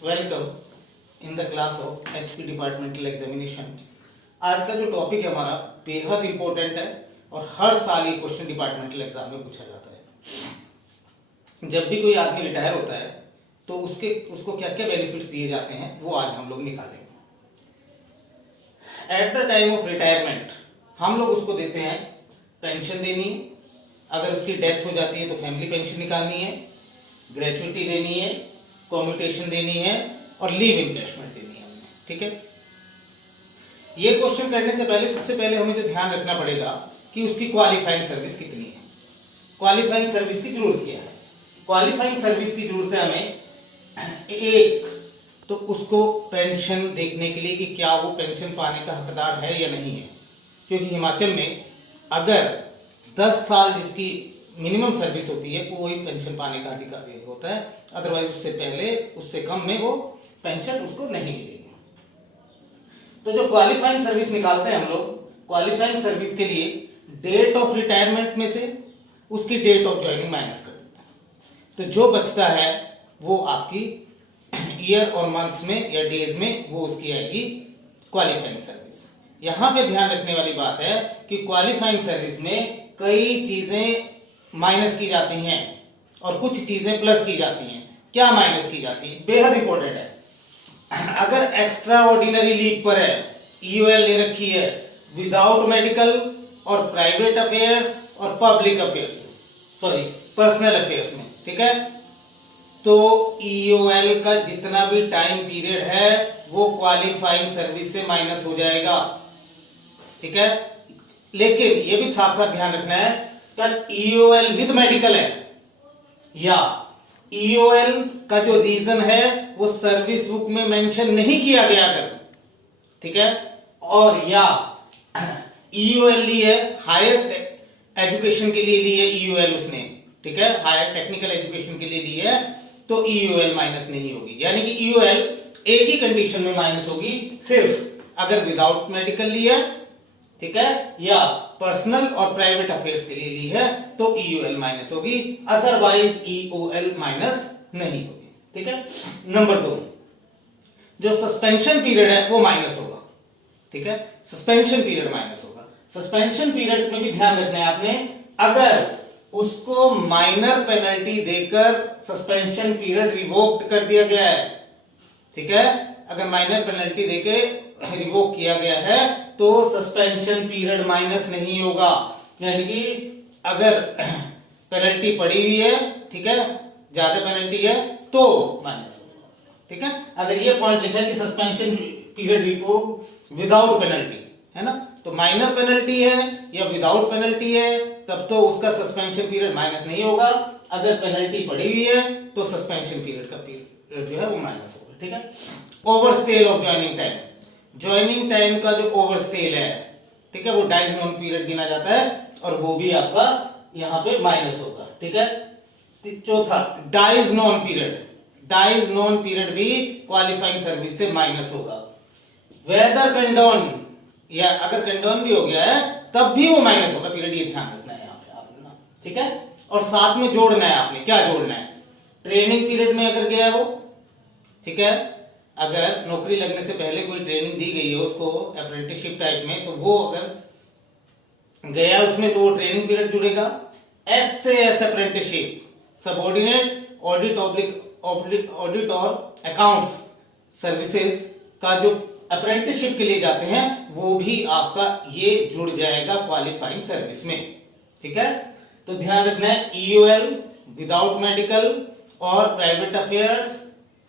Welcome in the class of HP departmental examination. आज का जो टॉपिक है हमारा बेहद इंपॉर्टेंट है और हर साल ये क्वेश्चन डिपार्टमेंटल एग्जाम में पूछा जाता है। जब भी कोई आदमी रिटायर होता है तो उसको क्या क्या बेनिफिट्स दिए जाते हैं वो आज हम लोग निकालेंगे। At the time of retirement हम लोग उसको देते हैं पेंशन देनी है, अगर उसकी डेथ हो जाती है तो फैमिली पेंशन निकालनी है, ग्रेचुइटी देनी है, कम्यूटेशन देनी है और लीव इनकैशमेंट देनी है हमने। ठीक है, ये क्वेश्चन करने से पहले सबसे पहले हमें जो ध्यान रखना पड़ेगा कि उसकी क्वालिफाइंग सर्विस कितनी है। क्वालिफाइंग सर्विस की जरूरत क्या है? क्वालिफाइंग सर्विस की जरूरत है हमें एक तो उसको पेंशन देखने के लिए कि क्या वो पेंशन पाने का हकदार है या नहीं है, क्योंकि हिमाचल में अगर 10 साल जिसकी मिनिमम सर्विस होती है वो ही पेंशन पाने का अधिकारी होता है, अदरवाइज उससे पहले उससे कम में वो पेंशन उसको नहीं मिलेगी। तो जो क्वालिफाइंग सर्विस निकालते हैं हम लोग, क्वालिफाइंग सर्विस के लिए डेट ऑफ रिटायरमेंट में से उसकी डेट ऑफ ज्वाइनिंग माइनस कर देते हैं, तो जो बचता है वो आपकी ईयर और मंथ्स में या डेज में वो उसकी आएगी क्वालिफाइंग सर्विस। यहां पे ध्यान रखने वाली बात है कि क्वालिफाइंग सर्विस में कई चीजें माइनस की जाती हैं और कुछ चीजें प्लस की जाती हैं। क्या माइनस की जाती है? बेहद इंपॉर्टेंट है। अगर एक्स्ट्रा ऑर्डिनरी लीव पर है, ईओएल ले रखी है विदाउट मेडिकल और प्राइवेट अफेयर्स और public affairs, sorry personal affairs में, ठीक है, तो ईओएल का जितना भी टाइम पीरियड है वो क्वालिफाइंग सर्विस से माइनस हो जाएगा। ठीक है, लेकिन ये भी साथ साथ ध्यान रखना है कि ईओएल विद मेडिकल है या ईओएल का जो रीजन है वो सर्विस बुक में मेंशन नहीं किया गया अगर, ठीक है, और या ईओएल ली है हायर एजुकेशन के लिए ली है ईओएल उसने, ठीक है, हायर टेक्निकल एजुकेशन के लिए ली है, तो ईओएल माइनस नहीं होगी। यानी कि ईओएल एक ही कंडीशन में माइनस होगी, सिर्फ अगर विदाउट मेडिकल लिया, ठीक है, या पर्सनल और प्राइवेट अफेयर्स के लिए ली है तो ईओएल माइनस होगी, अदरवाइज ईओएल माइनस नहीं होगी। ठीक है, नंबर 2, जो सस्पेंशन पीरियड है वो माइनस होगा। ठीक है, सस्पेंशन पीरियड माइनस होगा। सस्पेंशन पीरियड में भी ध्यान रखना है आपने, अगर उसको माइनर पेनल्टी देकर सस्पेंशन पीरियड रिवोक्ड कर दिया गया है, ठीक है, अगर माइनर पेनल्टी देके रिवोक किया गया है तो सस्पेंशन पीरियड माइनस नहीं होगा। यानी कि अगर पेनल्टी पड़ी हुई है, ठीक है, ज्यादा पेनल्टी है तो माइनस होगा, ठीक है। अगर ये पॉइंट लिखा है कि suspension period revoke without penalty है ना, तो माइनर पेनल्टी है या विदाउट पेनल्टी है तब तो उसका सस्पेंशन पीरियड माइनस नहीं होगा। अगर पेनल्टी पड़ी हुई है तो सस्पेंशन पीरियड का पीरियड जो है वो माइनस होगा। ठीक है, overstayal of joining time, joining time का जो ओवरस्टेल है, ठीक है, वो डाइज नॉन पीरियड गिना जाता है और वो भी आपका यहां पे माइनस होगा। ठीक है, चौथा dies non period, dies non period भी क्वालिफाइंग सर्विस से माइनस होगा। वेदर कंडोन या अगर कंडोन भी हो गया है तब भी वो माइनस होगा पीरियड, ये ध्यान रखना है यहां पे आपने ना। ठीक है, और साथ में जोड़ना है आपने, क्या जोड़ना है? ट्रेनिंग पीरियड में अगर गया वो, ठीक है, अगर नौकरी लगने से पहले कोई ट्रेनिंग दी गई है उसको अप्रेंटिसशिप टाइप में, तो वो अगर गया उसमें तो वो ट्रेनिंग पीरियड जुड़ेगा। एस से एस अप्रेंटिसशिप, सबऑर्डिनेट ऑडिट और अकाउंट्स सर्विसेज का जो अप्रेंटिसशिप के लिए जाते हैं वो भी आपका ये जुड़ जाएगा क्वालिफाइंग सर्विस में। ठीक है, तो ध्यान रखना है ईओएल विदाउट मेडिकल और प्राइवेट अफेयर्स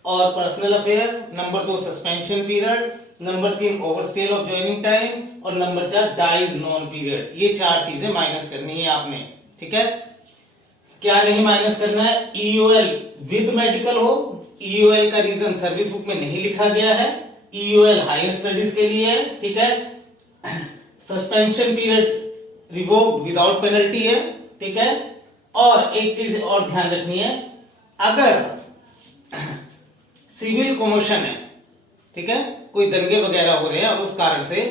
और personal affair, number 2 suspension period, number 3 overstayal of joining time और नंबर 4 डाइज नॉन पीरियड। ये 4 चीजें माइनस करनी है आपने। ठीक है, क्या नहीं माइनस करना है? ईओएल विद मेडिकल हो, ईओएल का रीजन सर्विस बुक में नहीं लिखा गया है, ईओएल हायर स्टडीज के लिए है, ठीक है, suspension period revoked without penalty है, ठीक है, और एक चीज और ध्यान रखनी है, अगर सिविल कमोशन है, ठीक है, कोई दंगे वगैरह हो रहे हैं और उस कारण से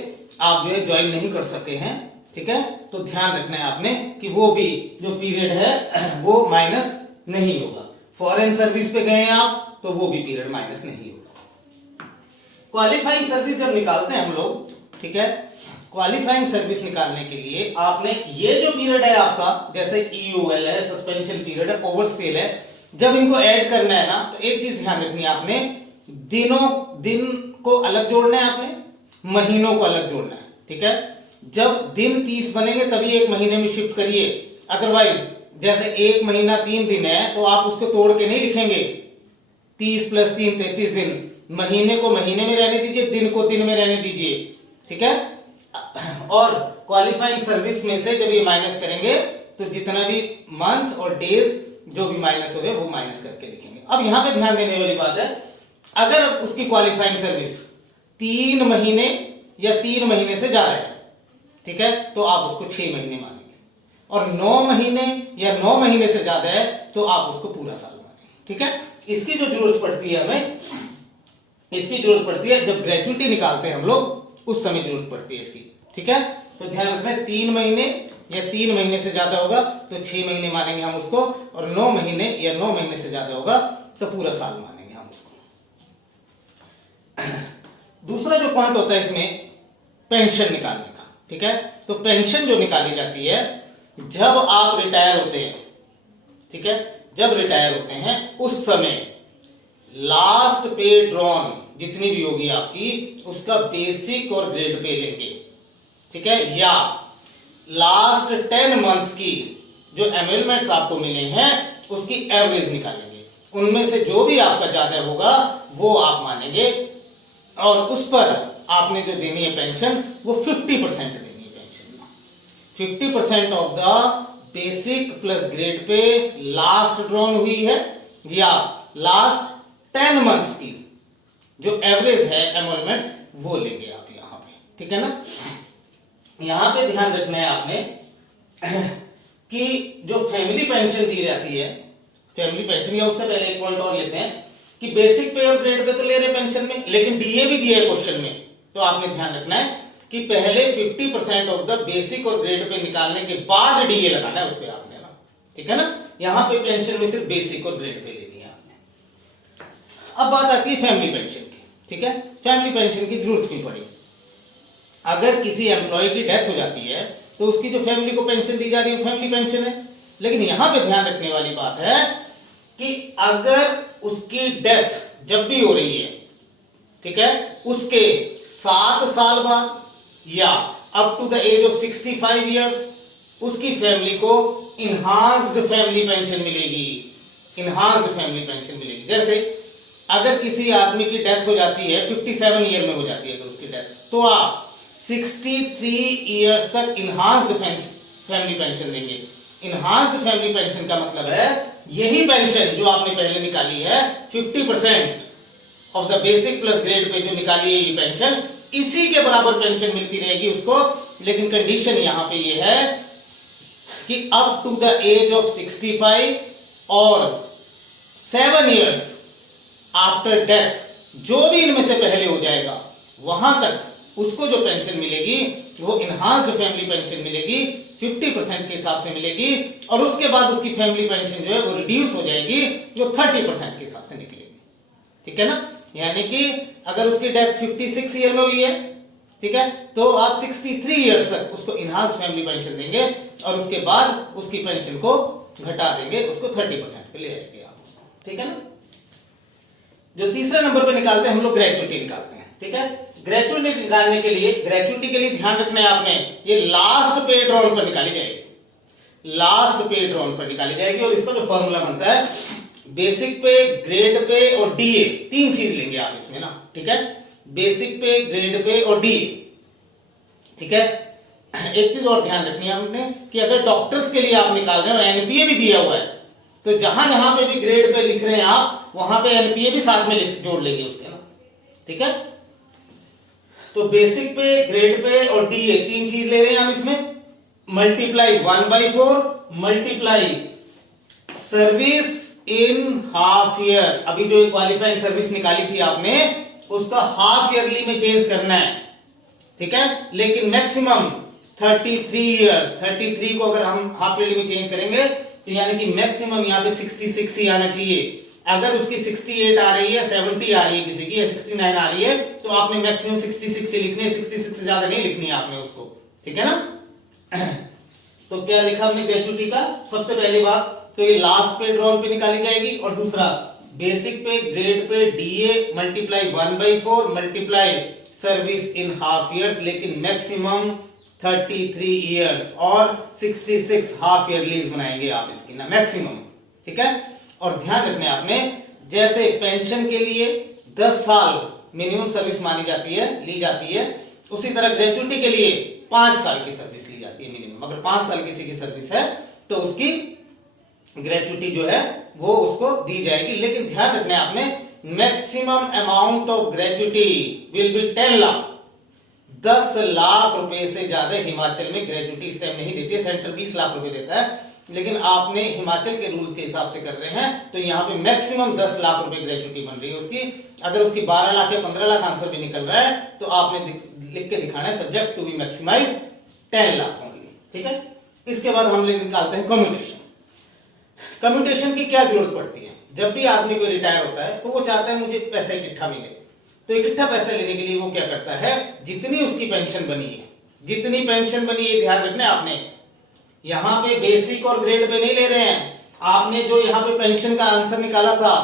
आप जो है ज्वाइन नहीं कर सके हैं, ठीक है, तो ध्यान रखना है आपने कि वो भी जो पीरियड है वो माइनस नहीं होगा। फॉरेन सर्विस पे गए हैं आप, तो वो भी पीरियड माइनस नहीं होगा। क्वालिफाइंग सर्विस जब निकालते हैं हम लोग, ठीक है, क्वालिफाइंग सर्विस निकालने के लिए आपने ये जो पीरियड है आपका, जैसे EOL है, सस्पेंशन पीरियड है, ओवरस्टेल है, जब इनको ऐड करना है ना, तो एक चीज ध्यान रखनी है आपने, दिन को अलग जोड़ना है, आपने महीनों को अलग जोड़ना है, ठीक है। जब दिन 30 बनेंगे तभी एक महीने में शिफ्ट करिए, अदरवाइज जैसे एक महीना 3 दिन है तो आप उसको तोड़ के नहीं लिखेंगे 30 + 3 33 दिन, महीने को महीने में रहने दीजिए, दिन को दिन में रहने दीजिए, ठीक है। और क्वालिफाइंग सर्विस में से जब ये माइनस करेंगे तो जितना भी मंथ और डेज जो भी माइनस हो गए वो माइनस करके लिखेंगे। अब यहां पे ध्यान देने वाली बात है, अगर उसकी क्वालिफाइंग सर्विस 3 महीने या 3 महीने से ज्यादा है, ठीक है, तो आप उसको 6 महीने मानेंगे, और 9 महीने या 9 महीने से ज्यादा है तो आप उसको पूरा साल मानेंगे, ठीक है। इसकी जो जरूरत पड़ती है हमें, इसकी जरूरत पड़ती है जब ग्रेच्युटी निकालते हैं हम लोग, उस समय जरूरत पड़ती है इसकी, ठीक है। तो ध्यान रखना, 3 महीने या 3 महीने से ज्यादा होगा तो 6 महीने मानेंगे हम उसको, और 9 महीने या 9 महीने से ज्यादा होगा तो पूरा साल मानेंगे हम उसको। दूसरा जो पॉइंट होता है इसमें पेंशन निकालने का, ठीक है। तो पेंशन जो निकाली जाती है जब आप रिटायर होते हैं, ठीक है, जब रिटायर होते हैं उस समय लास्ट पे ड्रॉन जितनी भी होगी आपकी, उसका बेसिक और ग्रेड पे लेंगे, ठीक है, या लास्ट 10 मंथ्स की जो एम्यूलमेंट्स आपको मिले हैं उसकी एवरेज निकालेंगे, उनमें से जो भी आपका ज्यादा होगा वो आप मानेंगे, और उस पर आपने जो देनी है पेंशन वो 50% देनी है pension. 50% of the basic plus grade pay last drawn हुई है, या लास्ट 10 मंथ्स की जो एवरेज है एमोलमेंट्स वो लेंगे आप यहां पे, ठीक है ना। यहां पे ध्यान रखना है आपने कि जो फैमिली पेंशन दी जाती है, फैमिली पेंशन, या उससे पहले एक पॉइंट और लेते हैं कि बेसिक पे और ग्रेड पे तो ले रहे पेंशन में, लेकिन डीए भी दिया है क्वेश्चन में, तो आपने ध्यान रखना है कि पहले 50% ऑफ द बेसिक और ग्रेड पे निकालने के बाद डीए लगाना है उस पे आपने ना, ठीक है ना। यहां पे पेंशन में सिर्फ बेसिक और ग्रेड पे लेनी है आपने। अब बात आती है फैमिली पेंशन की, ठीक है। फैमिली पेंशन की जरूरत क्यों पड़ी? अगर किसी एम्प्लॉय की डेथ हो जाती है तो उसकी जो फैमिली को पेंशन दी जा रही है फैमिली पेंशन है, लेकिन यहां पे ध्यान रखने वाली बात है कि अगर उसकी डेथ जब भी हो रही है, ठीक है, उसके 7 साल बाद या up to the age of 65 years उसकी फैमिली को इनहांस्ड फैमिली पेंशन मिलेगी, इनहांस्ड फैमिली पेंशन मिलेगी। जैसे अगर किसी आदमी की डेथ हो जाती है 57 ईयर में हो जाती है अगर उसकी डेथ, तो आप 63 इयर्स तक इनहांस्ड फैमिली पेंशन देंगे। इनहांस्ड फैमिली पेंशन का मतलब है यही पेंशन जो आपने पहले निकाली है 50% of the basic plus grade pay जो निकाली है ये पेंशन, इसी के बराबर पेंशन मिलती रहेगी उसको, लेकिन कंडीशन यहां पे ये है कि up to the age of 65 और 7 इयर्स आफ्टर डेथ जो भी इनमें से पहले हो जाएगा वहां तक उसको जो पेंशन मिलेगी वो इनहांस्ड फैमिली पेंशन मिलेगी, 50% के हिसाब से मिलेगी, और उसके बाद उसकी फैमिली पेंशन जो है वो रिड्यूस हो जाएगी, जो 30% के हिसाब से निकलेगी, ठीक है ना। यानी कि अगर उसकी डेथ 56 ईयर में हुई है, ठीक है, तो आप 63 ईयर्स तक उसको इनहांस्ड फैमिली पेंशन देंगे, और उसके बाद उसकी पेंशन को घटा देंगे, उसको 30% पे ले आएंगे आप उसको, ठीक है ना। जो तीसरे नंबर पे निकालते हैं हम लोग ग्रेच्युटी निकालते हैं, ठीक है। ग्रेच्युटी निकालने के लिए, ग्रेच्युटी के लिए ध्यान रखना है आपने, ये लास्ट पे ड्रॉन पर निकाली जाएगी, लास्ट पे ड्रॉन पर निकाली जाएगी, और इसका जो फॉर्मूला बनता है बेसिक पे, ग्रेड पे और डीए, 3 चीज लेंगे आप इसमें ना, ठीक है, बेसिक पे, ग्रेड पे और डीए, ठीक है। एक चीज और ध्यान रखनी है आपने कि अगर डॉक्टर्स के लिए आप निकाल रहे हो, एनपीए भी दिया हुआ है, तो जहां जहां पे भी ग्रेड पे लिख रहे हैं आप वहां पे एनपीए भी साथ में जोड़ लेंगे उसके ना, ठीक है। तो बेसिक पे, ग्रेड पे और डीए 3 चीज ले रहे हैं हम इसमें, multiply 1/4 multiply service in half year. अभी जो क्वालिफाइंग सर्विस निकाली थी आपने उसका हाफ ईयरली में चेंज करना है, ठीक है, लेकिन मैक्सिमम 33 इयर्स, 33 को अगर हम हाफ ईयरली में चेंज करेंगे तो यानी कि मैक्सिमम यहां पे 66 ही आना चाहिए, अगर उसकी 68 आ रही है, 70 आ रही है किसी की, या 69 आ रही है, तो आपने मैक्सिमम 66 से लिखनी है, 66 से ज्यादा नहीं लिखनी है आपने उसको, ठीक है ना। तो क्या लिखा हमने ग्रेचुइटी का, सबसे पहली बात तो ये लास्ट पे ड्रॉन पे निकाली जाएगी, और दूसरा बेसिक पे grade pay DA multiply 1/4 multiply service in half years, लेकिन मैक्सिमम 33 ईयर्स और 66 हाफ ईयरलीज बनाएंगे आप इसकी ना, मैक्सिमम, ठीक है। और ध्यान रखना है आपने, जैसे पेंशन के लिए 10 साल मिनिमम सर्विस मानी जाती है, ली जाती है, उसी तरह ग्रेचुइटी के लिए 5 साल की सर्विस ली जाती है मिनिमम। अगर 5 साल किसी की सर्विस है तो उसकी ग्रेचुइटी जो है वो उसको दी जाएगी। लेकिन ध्यान रखना है आपने, maximum amount of gratuity will be 10 lakh, 10 lakh रुपए से ज्यादा हिमाचल में ग्रेचुइटी इस टाइम नहीं देती है। सेंटर 20 लाख रुपए देता है, लेकिन आपने हिमाचल के रूल के हिसाब से कर रहे हैं, तो यहाँ पे मैक्सिमम 10 लाख रुपए ग्रेचुइटी बन रही है उसकी। अगर उसकी 12 लाख या 15 लाख आंसर भी निकल रहा है, तो आपने लिख के दिखाना है subject to be maximise 10 lakh only, ठीक है। इसके बाद हम निकालते हैं कम्यूटेशन। कम्यूटेशन की क्या जरूरत पड़ती है? जब भी आदमी कोई रिटायर होता है तो वो चाहता है मुझे पैसा इकट्ठा मिले, तो इकट्ठा पैसा लेने के लिए वो क्या करता है, जितनी उसकी पेंशन बनी है, जितनी पेंशन बनी है, ध्यान रखना है आपने, यहां पे बेसिक और ग्रेड पे नहीं ले रहे हैं, आपने जो यहां पे पेंशन का आंसर निकाला था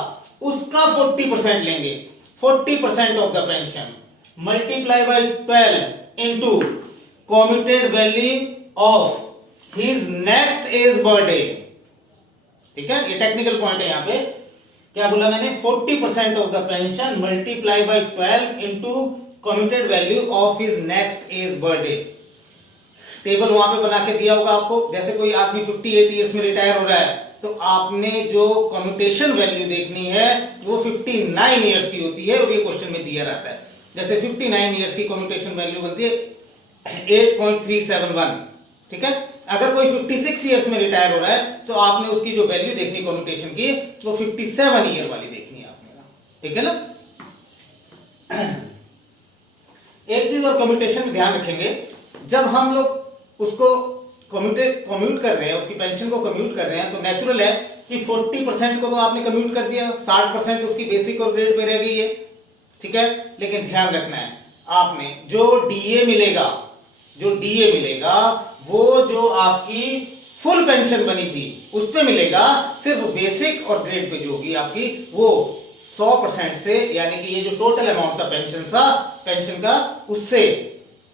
उसका 40% लेंगे, 40% of the pension multiply by 12 into commuted value of his next age birthday, ठीक है। ये टेक्निकल पॉइंट है, यहां पे क्या बोला मैंने, 40% of the pension multiply by 12 into commuted value of his next age birthday. Table वहां पे बना के दिया होगा आपको, जैसे कोई आदमी 58 इयर्स में रिटायर हो रहा है, तो आपने जो कम्यूटेशन वैल्यू देखनी है वो 59 इयर्स की होती है, और ये क्वेश्चन में दिया रहता है। जैसे 59 इयर्स की कम्यूटेशन वैल्यू बनती है 8.371, ठीक है। अगर कोई 56 इयर्स में रिटायर हो रहा है, तो आपने उसकी जो वैल्यू देखनी कम्यूटेशन की, वो 57 ईयर वाली देखनी है आपने, ठीक है ना। एक चीज और कम्यूटेशन में ध्यान रखेंगे, जब हम लोग उसको कम्यूट कर रहे हैं, उसकी पेंशन को कम्यूट कर रहे हैं, तो नेचुरल है कि 40% को तो आपने कम्यूट कर दिया, 60% उसकी बेसिक और ग्रेड पे रह गई है, ठीक है। लेकिन ध्यान रखना है आपने, जो डीए मिलेगा, जो डीए मिलेगा वो जो आपकी फुल पेंशन बनी थी उस पे मिलेगा, सिर्फ बेसिक और ग्रेड पे जो होगी आपकी वो 100% से, यानी कि ये जो टोटल अमाउंट था पेंशन का उससे,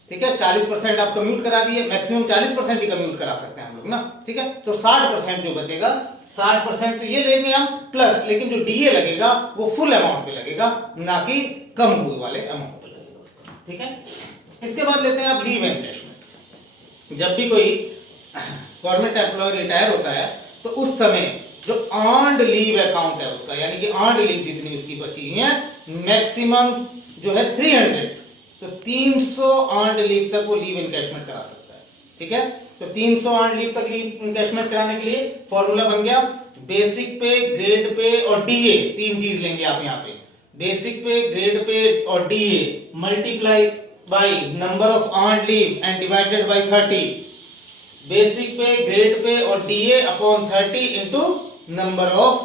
ठीक है, 40% आप कम्यूट करा दिए, मैक्सिमम 40% ही कम्यूट करा सकते हैं हम लोग ना, ठीक है। तो 60% जो बचेगा, 60% तो ये लेंगे हम प्लस, लेकिन जो डीए लगेगा वो फुल अमाउंट पे लगेगा, ना कि कम हुए वाले अमाउंट पे लगेगा उसका, ठीक है। इसके बाद लेते हैं आप लीव एनकैशमेंट। जब भी कोई गवर्नमेंट एम्प्लॉय रिटायर होता है, तो उस समय जो अर्न्ड लीव अकाउंट है उसका, यानी कि अर्न्ड लीव जितनी उसकी बची है, मैक्सिमम जो है 300, तो 300 अर्न्ड लीव तक वो लीव एनकैशमेंट करा सकता है, ठीक है। तो 300 अर्न्ड लीव तक लीव एनकैशमेंट कराने के लिए फॉर्मूला बन गया, बेसिक पे, ग्रेड पे और डीए, तीन चीज लेंगे आप यहाँ पे, बेसिक पे, ग्रेड पे और DA multiply by number of earned leave and divided by 30, basic पे, ग्रेड पे और DA upon 30 into number of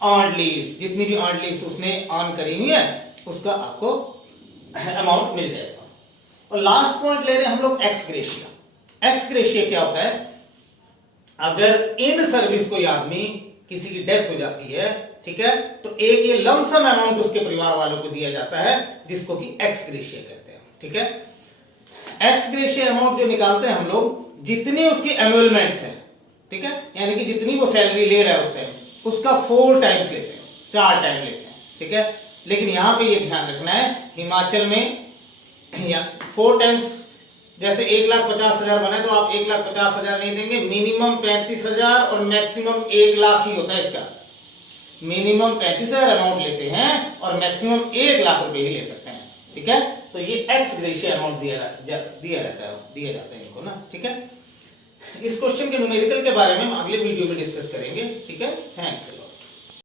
earned leaves, जितनी भी अर्न्ड लीव्स उसने अर्न करी हुई है उसका आपको अमाउंट मिल जाएगा। और लास्ट पॉइंट ले रहे हैं हम लोग एक्स ग्रेशिया। एक्स ग्रेशिया क्या होता है, अगर इन सर्विस कोई आदमी किसी की डेथ हो जाती है, ठीक है, तो एक ये लमसम अमाउंट उसके परिवार वालों को दिया जाता है, जिसको कि एक्स ग्रेशिया कहते हैं, ठीक है। एक्स ग्रेशिया अमाउंट जो निकालते हैं हम लोग, जितनी उसकी एनुअलमेंट्स हैं, ठीक है, यानी कि जितनी वो सैलरी ले रहा है उस टाइम, उसका 4 टाइम्स लेते हैं, 4 टाइम लेते हैं, ठीक है। लेकिन यहां पे ये ध्यान रखना है, हिमाचल में 4 टाइम्स, जैसे 1,50,000 बना है तो आप 1,50,000 नहीं देंगे, मिनिमम 35,000 और मैक्सिमम 1 लाख ही होता है इसका। मिनिमम 35,000 अमाउंट लेते हैं और मैक्सिमम 1 लाख रुपए ही ले सकते हैं, ठीक है। तो ये एक्स ग्रेशिया अमाउंट दिया जाता है इनको ना, ठीक है। इस क्वेश्चन के न्यूमेरिकल के बारे में हम अगले वीडियो में डिस्कस करेंगे, ठीक है। थैंक्स।